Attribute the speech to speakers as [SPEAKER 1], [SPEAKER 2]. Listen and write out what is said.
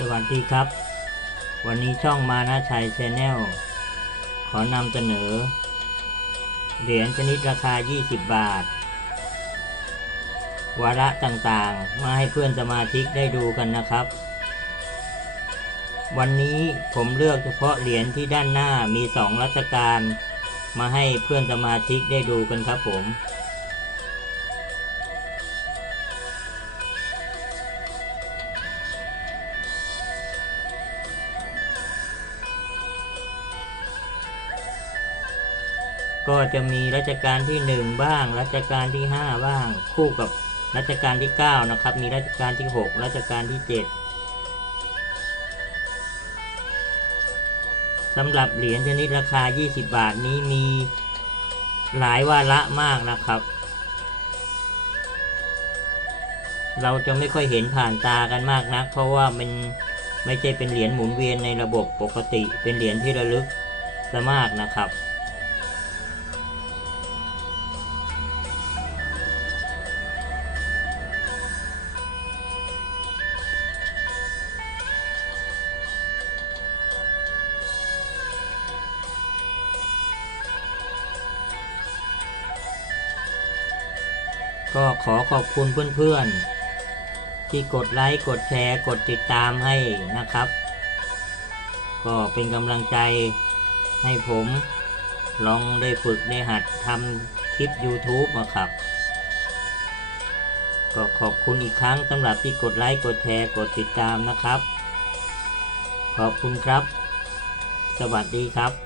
[SPEAKER 1] สวัสดีครับ วันนี้ช่องมานะชัยชแนลขอนำเสนอ เหรียญชนิดราคา 20 บาท วาระต่างๆ มาให้เพื่อนสมาชิกได้ดูกันนะครับ วันนี้ผมเลือกเฉพาะเหรียญที่ด้านหน้ามีสองรัชการ มาให้เพื่อนสมาชิกได้ดูกันครับผม ก็จะมีรัชกาลที่หนึ่งบ้าง รัชกาลที่ห้าบ้าง คู่กับรัชกาลที่เก้านะครับ มีรัชกาลที่หกรัชกาลที่เจ็ดสำหรับเหรียญชนิดราคา 20 บาทนี้มีหลายวาระมากนะครับ เราจะไม่ค่อยเห็นผ่านตากันมากนัก เพราะว่ามันไม่ใช่เป็นเหรียญหมุนเวียนในระบบปกติ เป็นเหรียญที่ระลึกซะมากนะครับ ก็ขอขอบคุณเพื่อนๆ ที่กดไลค์กดแชร์กดติดตามให้นะครับ ก็เป็นกำลังใจให้ผมลองได้ฝึกได้หัดทำคลิป YouTube มาครับ ก็ขอบคุณอีกครั้งสำหรับที่กดไลค์กดแชร์กดติดตามนะครับ ขอบคุณครับ สวัสดีครับ